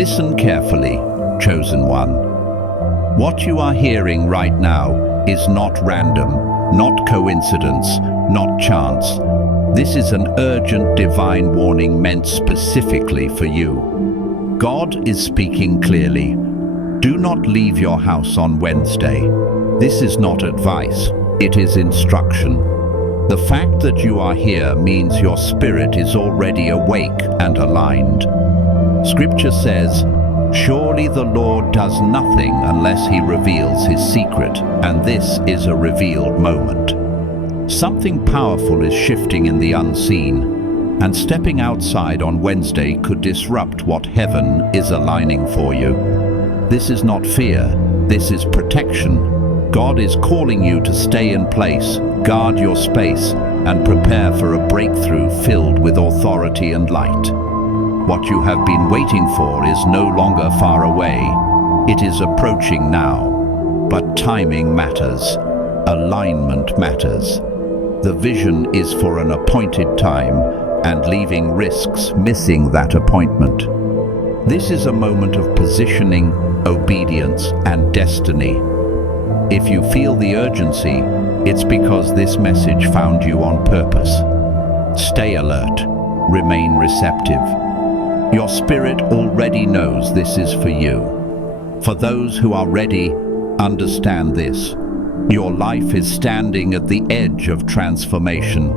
Listen carefully, chosen one. What you are hearing right now is not random, not coincidence, not chance. This is an urgent divine warning meant specifically for you. God is speaking clearly. Do not leave your house on Wednesday. This is not advice, it is instruction. The fact that you are here means your spirit is already awake and aligned. Scripture says, "Surely the Lord does nothing unless he reveals his secret," and this is a revealed moment. Something powerful is shifting in the unseen, and stepping outside on Wednesday could disrupt what heaven is aligning for you. This is not fear, this is protection. God is calling you to stay in place, guard your space, and prepare for a breakthrough filled with authority and light. What you have been waiting for is no longer far away. It is approaching now. But timing matters. Alignment matters. The vision is for an appointed time, and leaving risks missing that appointment. This is a moment of positioning, obedience, and destiny. If you feel the urgency, it's because this message found you on purpose. Stay alert. Remain receptive. Your spirit already knows this is for you. For those who are ready, understand this. Your life is standing at the edge of transformation.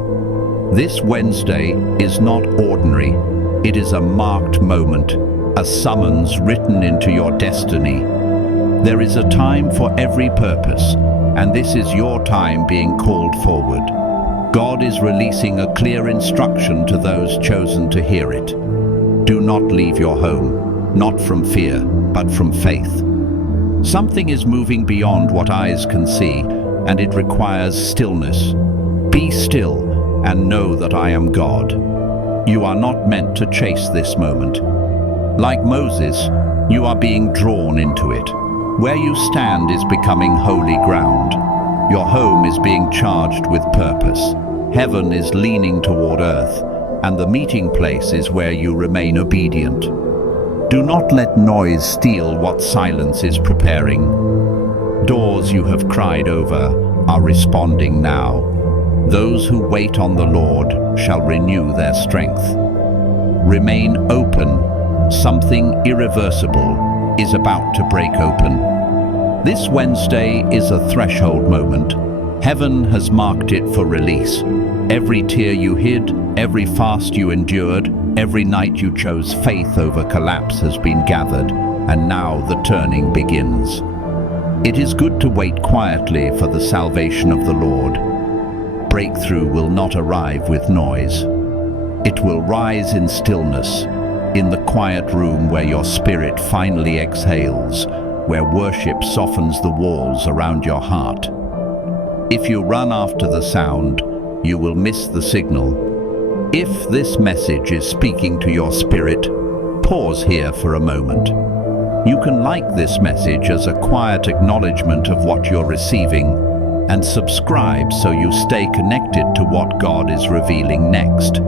This Wednesday is not ordinary. It is a marked moment, a summons written into your destiny. There is a time for every purpose, and this is your time being called forward. God is releasing a clear instruction to those chosen to hear it. Do not leave your home, not from fear, but from faith. Something is moving beyond what eyes can see, and it requires stillness. Be still and know that I am God. You are not meant to chase this moment. Like Moses, you are being drawn into it. Where you stand is becoming holy ground. Your home is being charged with purpose. Heaven is leaning toward earth, and the meeting place is where you remain obedient. Do not let noise steal what silence is preparing. Doors you have cried over are responding now. Those who wait on the Lord shall renew their strength. Remain open. Something irreversible is about to break open. This Wednesday is a threshold moment. Heaven has marked it for release. Every tear you hid, every fast you endured, every night you chose faith over collapse has been gathered, and now the turning begins. It is good to wait quietly for the salvation of the Lord. Breakthrough will not arrive with noise. It will rise in stillness, in the quiet room where your spirit finally exhales, where worship softens the walls around your heart. If you run after the sound, you will miss the signal. If this message is speaking to your spirit, pause here for a moment. You can like this message as a quiet acknowledgement of what you're receiving, and subscribe so you stay connected to what God is revealing next.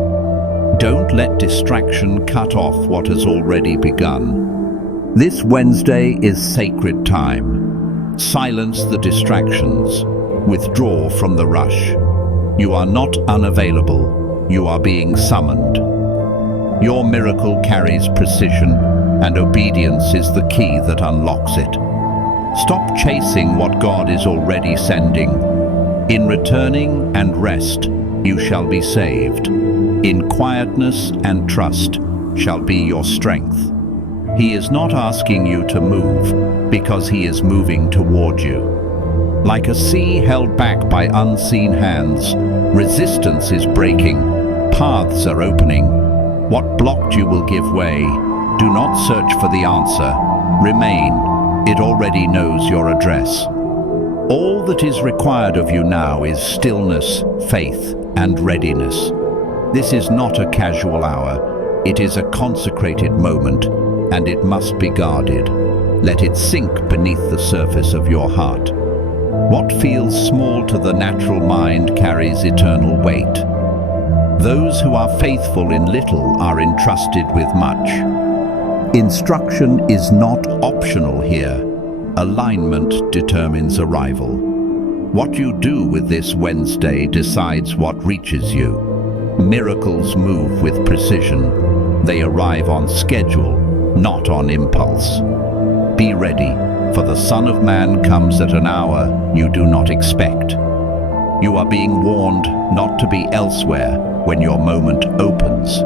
Don't let distraction cut off what has already begun. This Wednesday is sacred time. Silence the distractions. Withdraw from the rush. You are not unavailable. You are being summoned. Your miracle carries precision, and obedience is the key that unlocks it. Stop chasing what God is already sending. In returning and rest, you shall be saved. In quietness and trust shall be your strength. He is not asking you to move, because he is moving toward you. Like a sea held back by unseen hands, resistance is breaking, paths are opening. What blocked you will give way. Do not search for the answer. Remain. It already knows your address. All that is required of you now is stillness, faith, and readiness. This is not a casual hour. It is a consecrated moment, and it must be guarded. Let it sink beneath the surface of your heart. What feels small to the natural mind carries eternal weight. Those who are faithful in little are entrusted with much. Instruction is not optional here. Alignment determines arrival. What you do with this Wednesday decides what reaches you. Miracles move with precision. They arrive on schedule, not on impulse. Be ready, for the Son of Man comes at an hour you do not expect. You are being warned not to be elsewhere when your moment opens.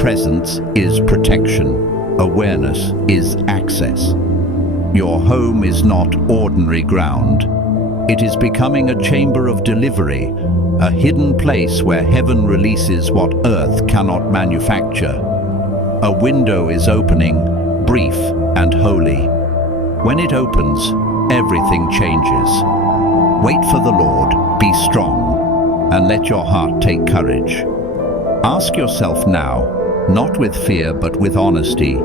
Presence is protection. Awareness is access. Your home is not ordinary ground. It is becoming a chamber of delivery, a hidden place where heaven releases what earth cannot manufacture. A window is opening, brief and holy. When it opens, everything changes. Wait for the Lord, be strong, and let your heart take courage. Ask yourself now, not with fear but with honesty,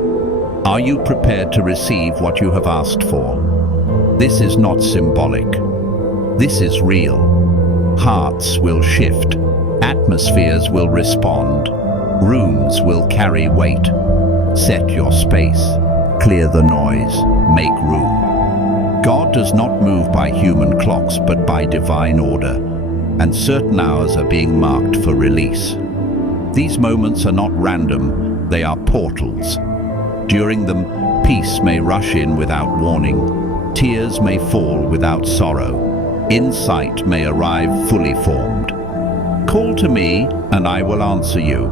are you prepared to receive what you have asked for? This is not symbolic. This is real. Hearts will shift. Atmospheres will respond. Rooms will carry weight. Set your space. Clear the noise. Make room. God does not move by human clocks but by divine order, and certain hours are being marked for release. These moments are not random, they are portals. During them, peace may rush in without warning, tears may fall without sorrow, insight may arrive fully formed. Call to me, and I will answer you,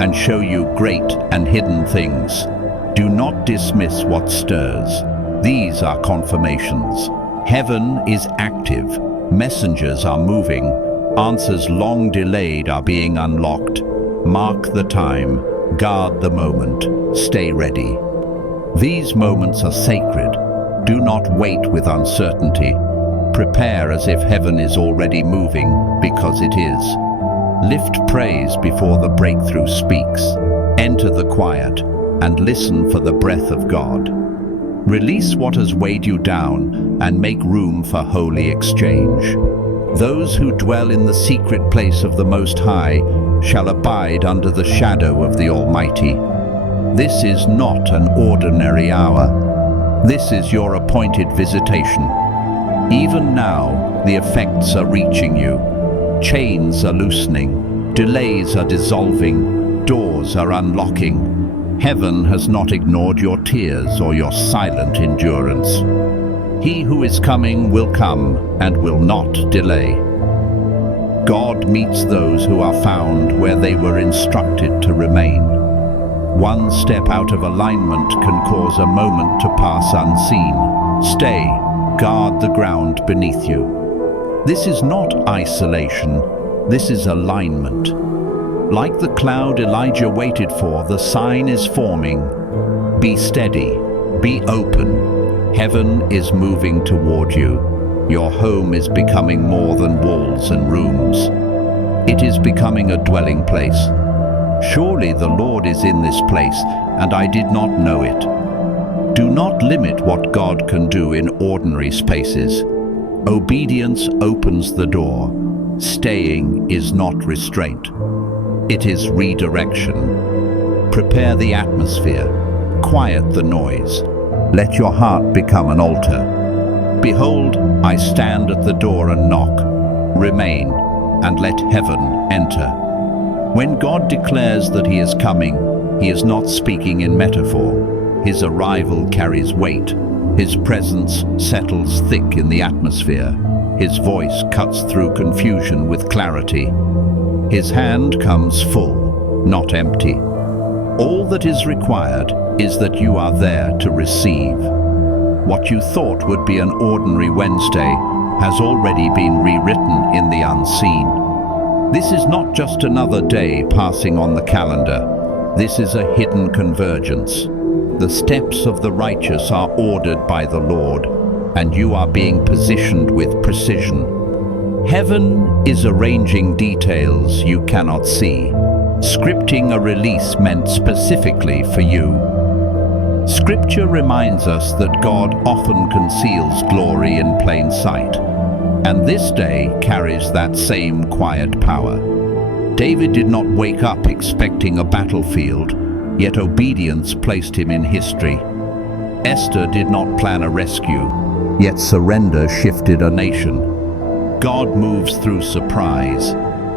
and show you great and hidden things. Do not dismiss what stirs. These are confirmations. Heaven is active, messengers are moving, answers long delayed are being unlocked. Mark the time, guard the moment, stay ready. These moments are sacred. Do not wait with uncertainty. Prepare as if heaven is already moving, because it is. Lift praise before the breakthrough speaks. Enter the quiet and listen for the breath of God. Release what has weighed you down and make room for holy exchange. Those who dwell in the secret place of the Most High shall abide under the shadow of the Almighty. This is not an ordinary hour. This is your appointed visitation. Even now, the effects are reaching you. Chains are loosening, delays are dissolving, doors are unlocking. Heaven has not ignored your tears or your silent endurance. He who is coming will come and will not delay. God meets those who are found where they were instructed to remain. One step out of alignment can cause a moment to pass unseen. Stay, guard the ground beneath you. This is not isolation, this is alignment. Like the cloud Elijah waited for, the sign is forming. Be steady, be open. Heaven is moving toward you. Your home is becoming more than walls and rooms. It is becoming a dwelling place. Surely the Lord is in this place, and I did not know it. Do not limit what God can do in ordinary spaces. Obedience opens the door. Staying is not restraint. It is redirection. Prepare the atmosphere. Quiet the noise. Let your heart become an altar. Behold, I stand at the door and knock. Remain, and let heaven enter. When God declares that He is coming, He is not speaking in metaphor. His arrival carries weight. His presence settles thick in the atmosphere. His voice cuts through confusion with clarity. His hand comes full, not empty. All that is required is that you are there to receive. What you thought would be an ordinary Wednesday has already been rewritten in the unseen. This is not just another day passing on the calendar. This is a hidden convergence. The steps of the righteous are ordered by the Lord, and you are being positioned with precision. Heaven is arranging details you cannot see, scripting a release meant specifically for you. Scripture reminds us that God often conceals glory in plain sight, and this day carries that same quiet power. David did not wake up expecting a battlefield. yet obedience placed him in history. Esther did not plan a rescue, yet surrender shifted a nation. God moves through surprise,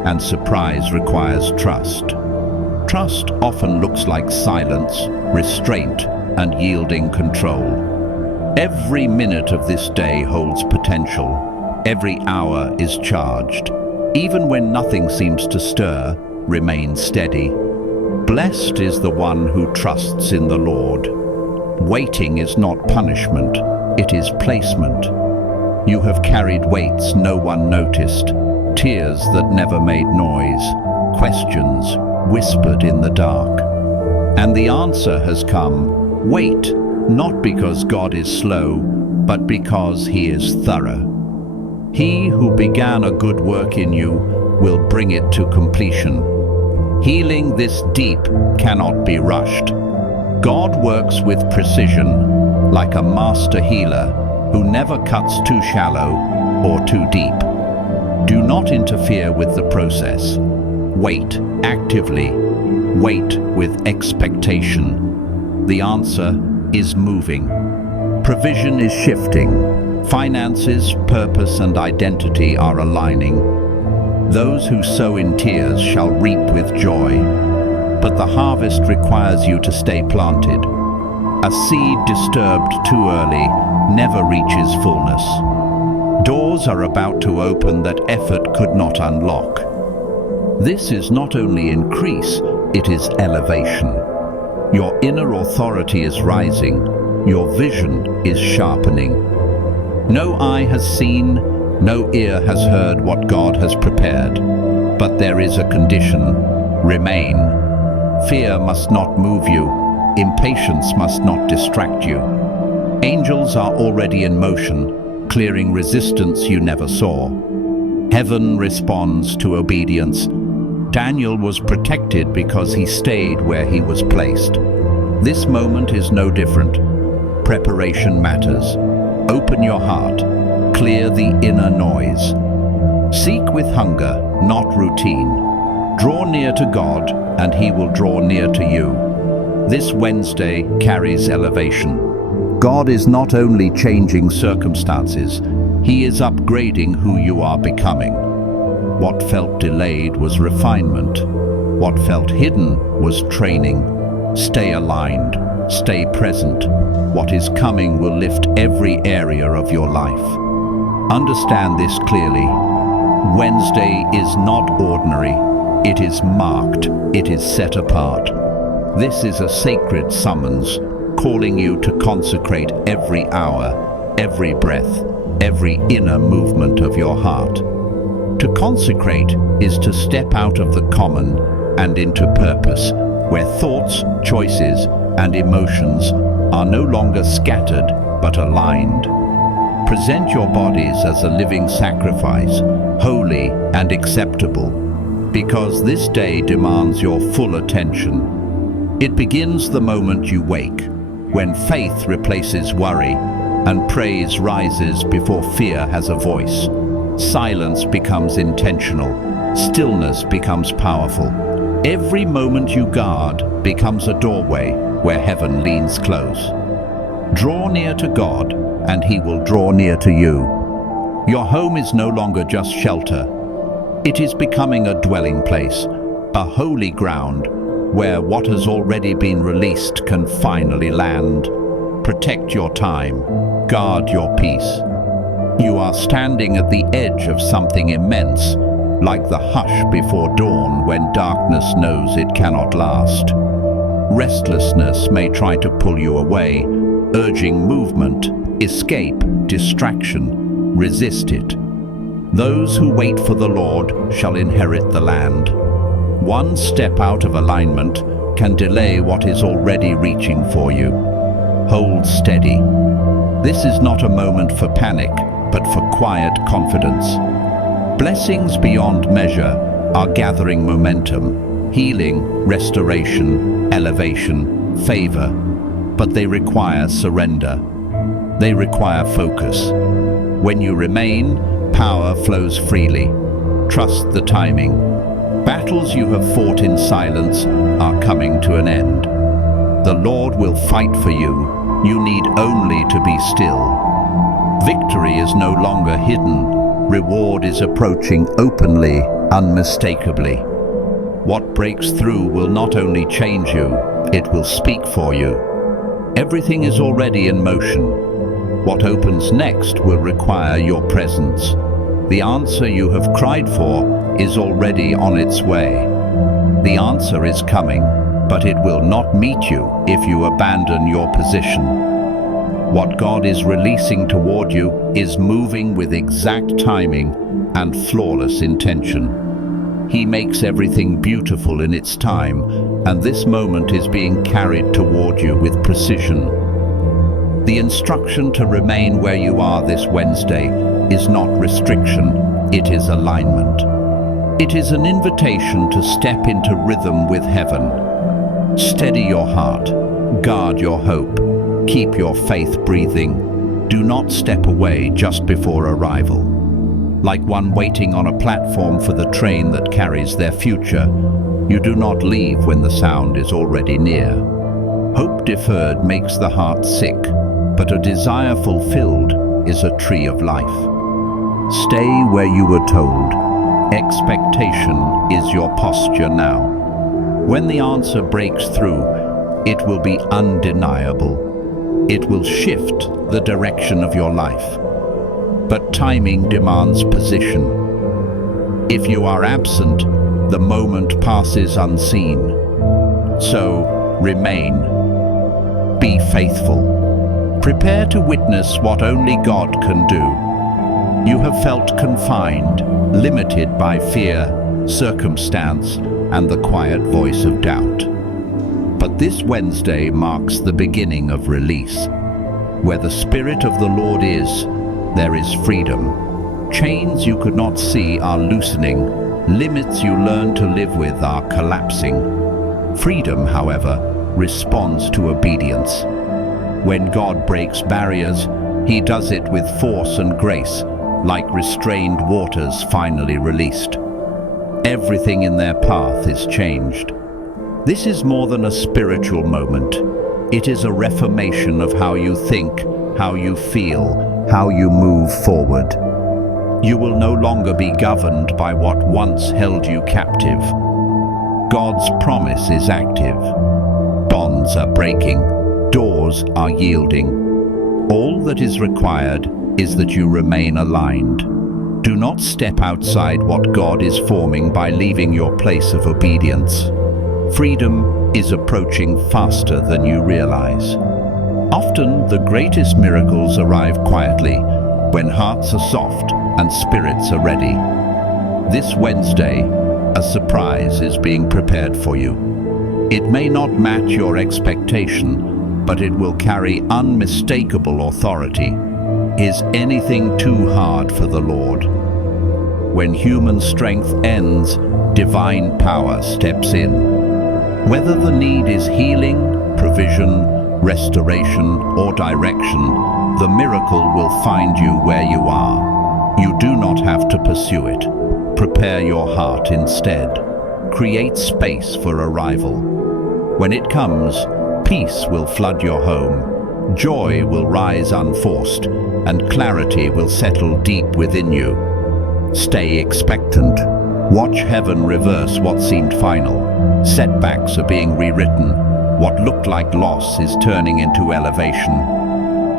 and surprise requires trust. Trust often looks like silence, restraint, and yielding control. Every minute of this day holds potential. Every hour is charged. Even when nothing seems to stir, remain steady. Blessed is the one who trusts in the Lord. Waiting is not punishment, it is placement. You have carried weights no one noticed, tears that never made noise, questions whispered in the dark. And the answer has come. Wait, not because God is slow, but because He is thorough. He who began a good work in you will bring it to completion. Healing this deep cannot be rushed. God works with precision, like a master healer who never cuts too shallow or too deep. Do not interfere with the process. Wait actively. Wait with expectation. The answer is moving. Provision is shifting. Finances, purpose, and identity are aligning. Those who sow in tears shall reap with joy. But the harvest requires you to stay planted. A seed disturbed too early never reaches fullness. Doors are about to open that effort could not unlock. This is not only increase, it is elevation. Your inner authority is rising. Your vision is sharpening. No eye has seen, no ear has heard what God has prepared. But there is a condition: remain. Fear must not move you. Impatience must not distract you. Angels are already in motion, clearing resistance you never saw. Heaven responds to obedience. Daniel was protected because he stayed where he was placed. This moment is no different. Preparation matters. Open your heart. Clear the inner noise. Seek with hunger, not routine. Draw near to God, and He will draw near to you. This Wednesday carries elevation. God is not only changing circumstances, He is upgrading who you are becoming. What felt delayed was refinement. What felt hidden was training. Stay aligned. Stay present. What is coming will lift every area of your life. Understand this clearly. Wednesday is not ordinary. It is marked. It is set apart. This is a sacred summons, calling you to consecrate every hour, every breath, every inner movement of your heart. To consecrate is to step out of the common and into purpose, where thoughts, choices, and emotions are no longer scattered but aligned. Present your bodies as a living sacrifice, holy and acceptable, because this day demands your full attention. It begins the moment you wake, when faith replaces worry and praise rises before fear has a voice. Silence becomes intentional. Stillness becomes powerful. Every moment you guard becomes a doorway where heaven leans close. Draw near to God, and He will draw near to you. Your home is no longer just shelter. It is becoming a dwelling place, a holy ground where what has already been released can finally land. Protect your time. Guard your peace. You are standing at the edge of something immense, like the hush before dawn when darkness knows it cannot last. Restlessness may try to pull you away, urging movement, escape, distraction. Resist it. Those who wait for the Lord shall inherit the land. One step out of alignment can delay what is already reaching for you. Hold steady. This is not a moment for panic, but for quiet confidence. Blessings beyond measure are gathering momentum, healing, restoration, elevation, favor, but they require surrender. They require focus. When you remain, power flows freely. Trust the timing. Battles you have fought in silence are coming to an end. The Lord will fight for you. You need only to be still. Victory is no longer hidden. Reward is approaching openly, unmistakably. What breaks through will not only change you, it will speak for you. Everything is already in motion. What opens next will require your presence. The answer you have cried for is already on its way. The answer is coming, but it will not meet you if you abandon your position. What God is releasing toward you is moving with exact timing and flawless intention. He makes everything beautiful in its time, and this moment is being carried toward you with precision. The instruction to remain where you are this Wednesday is not restriction, it is alignment. It is an invitation to step into rhythm with heaven. Steady your heart, guard your hope, keep your faith breathing. Do not step away just before arrival. Like one waiting on a platform for the train that carries their future, you do not leave when the sound is already near. Hope deferred makes the heart sick, but a desire fulfilled is a tree of life. Stay where you were told. Expectation is your posture now. When the answer breaks through, it will be undeniable. It will shift the direction of your life. But timing demands position. If you are absent, the moment passes unseen. So, remain. Be faithful. Prepare to witness what only God can do. You have felt confined, limited by fear, circumstance, and the quiet voice of doubt. But this Wednesday marks the beginning of release. Where the Spirit of the Lord is, there is freedom. Chains you could not see are loosening. Limits you learned to live with are collapsing. Freedom, however, responds to obedience. When God breaks barriers, He does it with force and grace, like restrained waters finally released. Everything in their path is changed. This is more than a spiritual moment. It is a reformation of how you think, how you feel, how you move forward. You will no longer be governed by what once held you captive. God's promise is active. Bonds are breaking. Doors are yielding. All that is required is that you remain aligned. Do not step outside what God is forming by leaving your place of obedience. Freedom is approaching faster than you realize. Often, the greatest miracles arrive quietly, when hearts are soft and spirits are ready. This Wednesday, a surprise is being prepared for you. It may not match your expectation, but it will carry unmistakable authority. Is anything too hard for the Lord? When human strength ends, divine power steps in. Whether the need is healing, provision, restoration, or direction, the miracle will find you where you are. You do not have to pursue it. Prepare your heart instead. Create space for arrival. When it comes, peace will flood your home. Joy will rise unforced, and clarity will settle deep within you. Stay expectant. Watch heaven reverse what seemed final. Setbacks are being rewritten. What looked like loss is turning into elevation.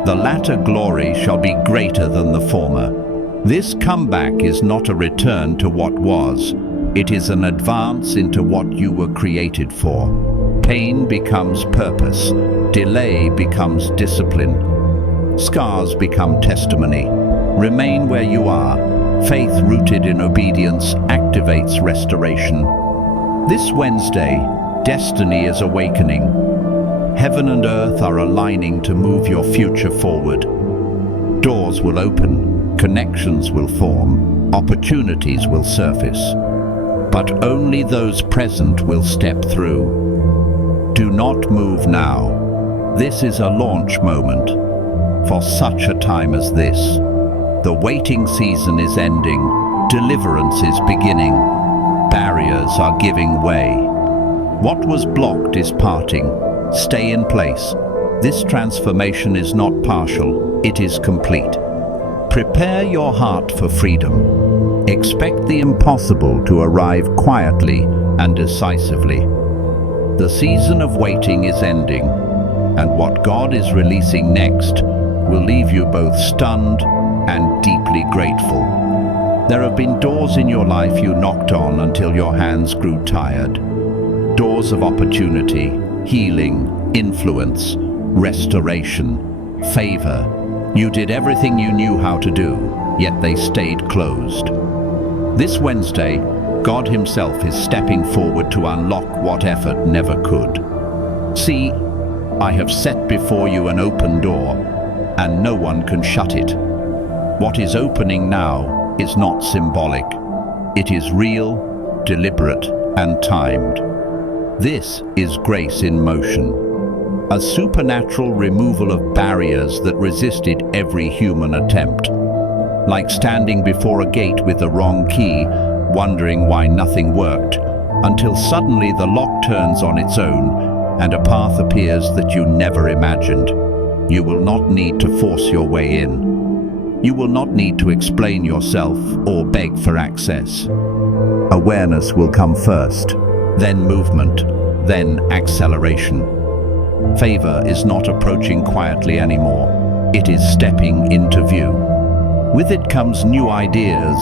The latter glory shall be greater than the former. This comeback is not a return to what was. It is an advance into what you were created for. Pain becomes purpose. Delay becomes discipline. Scars become testimony. Remain where you are. Faith rooted in obedience activates restoration. This Wednesday, destiny is awakening. Heaven and earth are aligning to move your future forward. Doors will open, connections will form, opportunities will surface. But only those present will step through. Do not move now. This is a launch moment for such a time as this. The waiting season is ending. Deliverance is beginning. Barriers are giving way. What was blocked is parting. Stay in place. This transformation is not partial, it is complete. Prepare your heart for freedom. Expect the impossible to arrive quietly and decisively. The season of waiting is ending, and what God is releasing next will leave you both stunned and deeply grateful. There have been doors in your life you knocked on until your hands grew tired. Doors of opportunity, healing, influence, restoration, favor. You did everything you knew how to do, yet they stayed closed. This Wednesday, God Himself is stepping forward to unlock what effort never could. See, I have set before you an open door, and no one can shut it. What is opening now is not symbolic. It is real, deliberate, and timed. This is grace in motion, a supernatural removal of barriers that resisted every human attempt. Like standing before a gate with the wrong key, wondering why nothing worked, until suddenly the lock turns on its own and a path appears that you never imagined. You will not need to force your way in. You will not need to explain yourself or beg for access. Awareness will come first, then movement, then acceleration. Favor is not approaching quietly anymore. It is stepping into view. With it comes new ideas,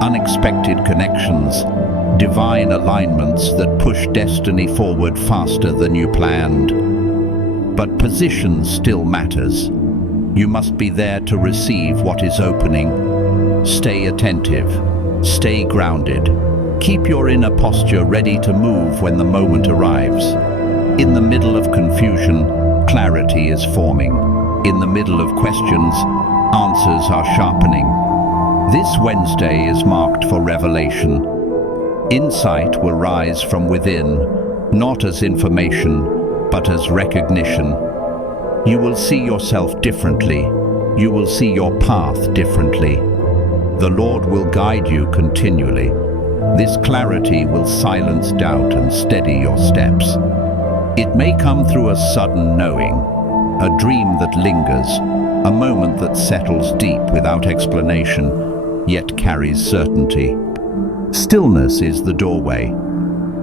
unexpected connections, divine alignments that push destiny forward faster than you planned. But position still matters. You must be there to receive what is opening. Stay attentive. Stay grounded. Keep your inner posture ready to move when the moment arrives. In the middle of confusion, clarity is forming. In the middle of questions, answers are sharpening. This Wednesday is marked for revelation. Insight will rise from within, not as information, but as recognition. You will see yourself differently. You will see your path differently. The Lord will guide you continually. This clarity will silence doubt and steady your steps. It may come through a sudden knowing, a dream that lingers, a moment that settles deep without explanation, yet carries certainty. Stillness is the doorway.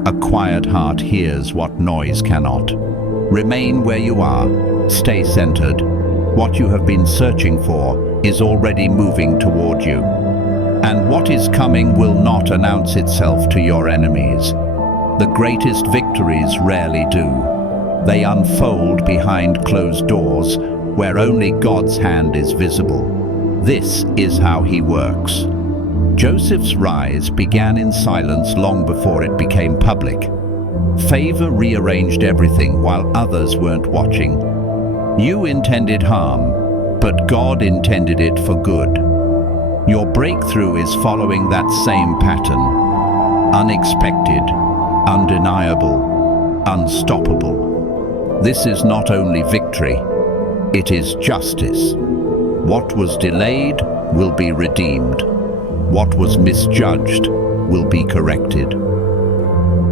A quiet heart hears what noise cannot. Remain where you are. Stay centered. What you have been searching for is already moving toward you. And what is coming will not announce itself to your enemies. The greatest victories rarely do. They unfold behind closed doors where only God's hand is visible. This is how He works. Joseph's rise began in silence long before it became public. Favor rearranged everything while others weren't watching. You intended harm, but God intended it for good. Your breakthrough is following that same pattern. Unexpected, undeniable, unstoppable. This is not only victory, it is justice. What was delayed will be redeemed. What was misjudged will be corrected.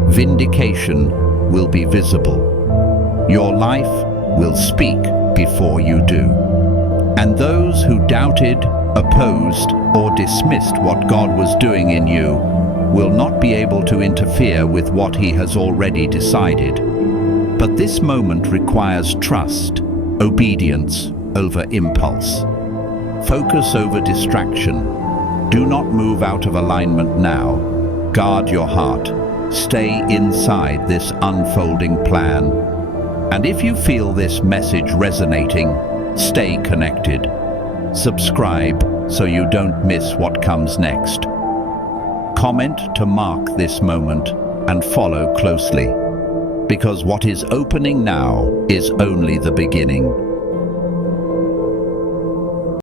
Vindication will be visible. Your life will speak before you do. And those who doubted, opposed, or dismissed what God was doing in you will not be able to interfere with what He has already decided. But this moment requires trust, obedience over impulse, focus over distraction. Do not move out of alignment now. Guard your heart. Stay inside this unfolding plan. And if you feel this message resonating, stay connected. Subscribe so you don't miss what comes next. Comment to mark this moment and follow closely, because what is opening now is only the beginning.